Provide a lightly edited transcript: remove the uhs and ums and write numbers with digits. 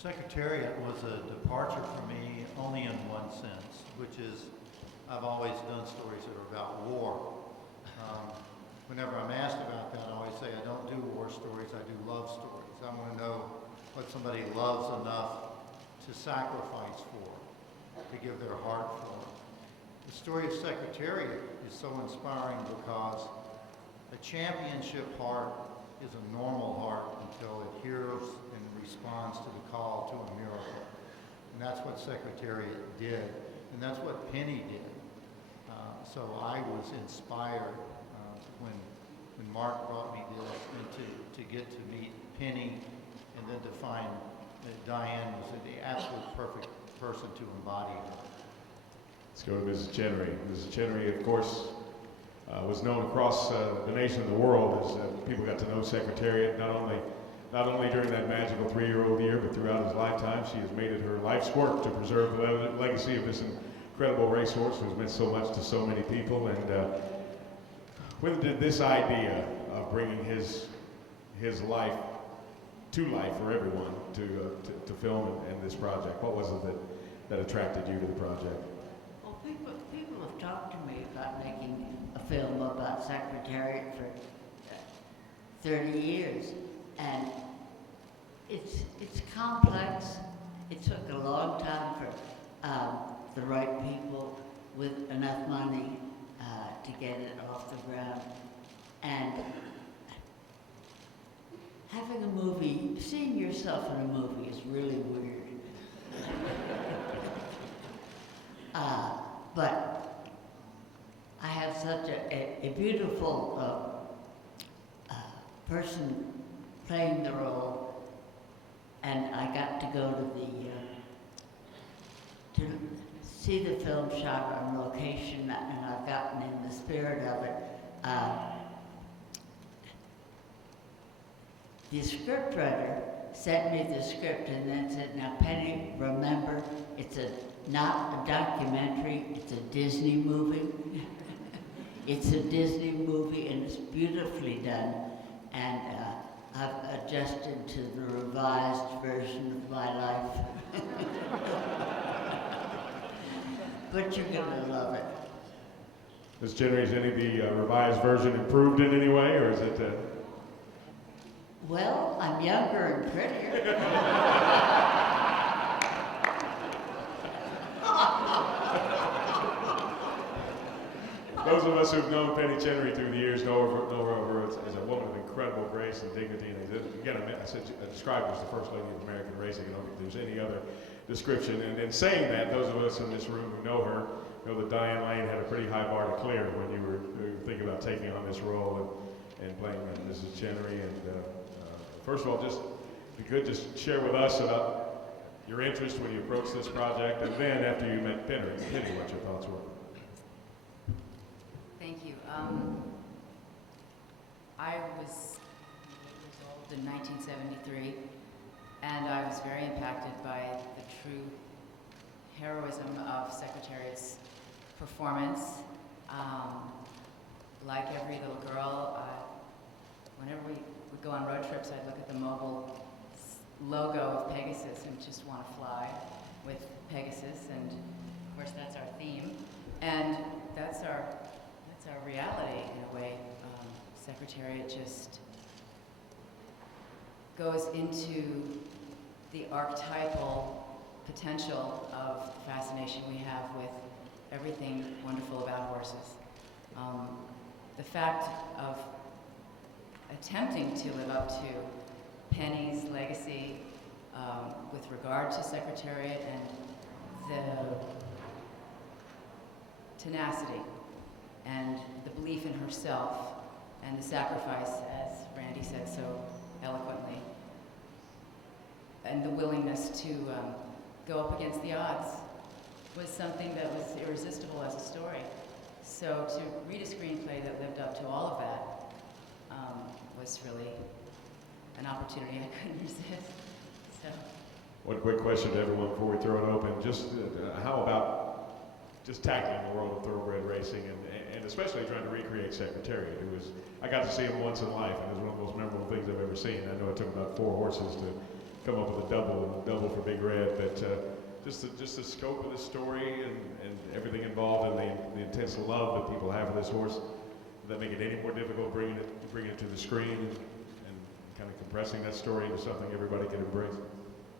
Secretariat was a departure for me only in one sense, which is I've always done stories that are about war. Whenever I'm asked about that, I always say I don't do war stories, I do love stories. I want to know what somebody loves enough to sacrifice for, to give their heart for. The story of Secretariat is so inspiring because a championship heart is a normal heart until it hears and responds to the call to a miracle. And that's what Secretariat did, and that's what Penny did. So I was inspired when Mark brought me this, and to get to meet Penny, and then to find that Diane was the absolute perfect person to embody her. Let's go to Mrs. Chenery. Mrs. Chenery, of course, was known across the nation and the world as people got to know Secretariat, not only during that magical 3-year-old year, but throughout his lifetime. She has made it her life's work to preserve the legacy of this incredible racehorse who's meant so much to so many people. And when did this idea of bringing his life to life for everyone to film in this project, what was it that attracted you to the project? Well, people have talked to me about making a film about Secretariat for 30 years, and it's complex. It took a long time for the right people with enough money to get it off the ground, and having a movie, seeing yourself in a movie is really weird. But I have such a beautiful person playing the role, and I got to go to see the film shot on location, and I've gotten in the spirit of it. The scriptwriter sent me the script and then said, "Now, Penny, remember, it's not a documentary, it's a Disney movie." It's a Disney movie, and it's beautifully done. And I've adjusted to the revised version of my life. But you're gonna love it. Ms. Chenery, is any of the revised version improved in any way, or is it? Well, I'm younger and prettier. Those of us who've known Penny Chenery through the years know her as a woman of incredible grace and dignity. And again, I described her as the First Lady of American racing. I don't think there's any other description. And in saying that, those of us in this room who know her know that DIANE LANE had a pretty high bar to clear when you were thinking about taking on this role and playing Mrs. Chenery. And first of all, just if you could just share with us about your interest when you approached this project, and then after you met Penny, what your thoughts were. Thank you. I was 8 years old in 1973, and I was very impacted by the true heroism of Secretariat's performance. Like every little girl, whenever we would go on road trips, I'd look at the mobile logo of Pegasus and just want to fly with Pegasus, and of course that's our theme, and that's our reality in a way. Secretariat just goes into the archetypal potential of fascination we have with everything wonderful about horses. The fact of attempting to live up to Penny's legacy with regard to Secretariat and the tenacity and the belief in herself and the sacrifice, as Randy said so eloquently, and the willingness to go up against the odds was something that was irresistible as a story. So to read a screenplay that lived up to all of that was really an opportunity I couldn't resist. So. One quick question to everyone before we throw it open. Just how about just tackling the world of thoroughbred racing and especially trying to recreate Secretariat, who was, I got to see him once in life, and it was one of the most memorable things I've ever seen. I know it took about 4 horses come up with a double for Big Red. But just the scope of the story and everything involved, and the intense love that people have for this horse, that make it any more difficult bringing it to the screen and kind of compressing that story into something everybody can embrace.